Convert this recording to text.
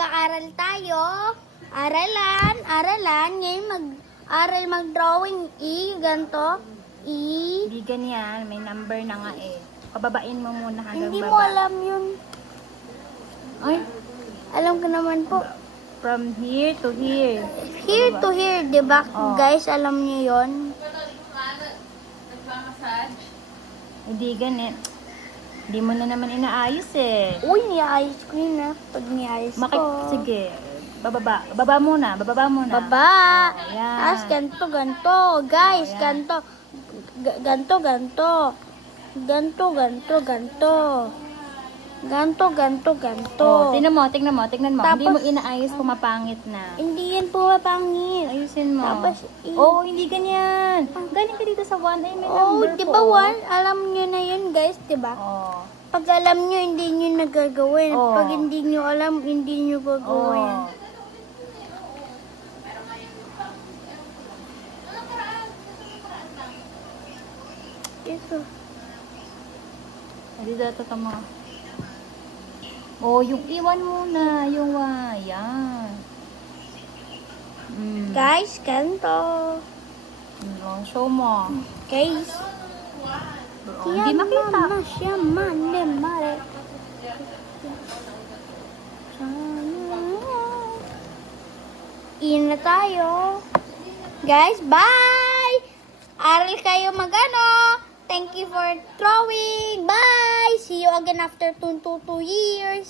mag-aaral tayo. Aralan. Ngayon mag-aral mag-drawing. Ganto. Hindi ganyan. May number na nga eh. Pababain mo muna hanggang Hindi mo baba. alam yun. Ay, Alam ko naman po. from here to here. Here to here, di ba? Oh. Guys, alam niyo yon. Hindi ganit. Hindi mo na naman inaayos eh. Uy, niayos ko yun ah. Pag niayos ko. Sige. Bababa. Bababa muna. Baba. Ayan. Tapos ganto. Guys, Ayan. ganto. Ganto. Oh, tingnan mo. Tapos- Hindi mo inaayos, pumapangit na. Hindi yan pumapangit. Ayusin mo. Tapos, Oh, hindi ganyan. Galing ka dito sa 1. Ay, may Oh, number di po. ba one? Alam nyo na yun, guys, di ba? Oh. Pag alam nyo, hindi nyo nagagawin. Oh. Pag hindi nyo alam, hindi nyo gagawin. Oh. Ito. Hindi dito ka mga. Oh, yung iwan muna. Yung yan. Guys, ganito. Show mo. Guys. Oh, hindi makita. Siya male. Ina tayo. Guys, bye! Aral kayo magano. Thank you for drawing. Bye! See you again after 2 years.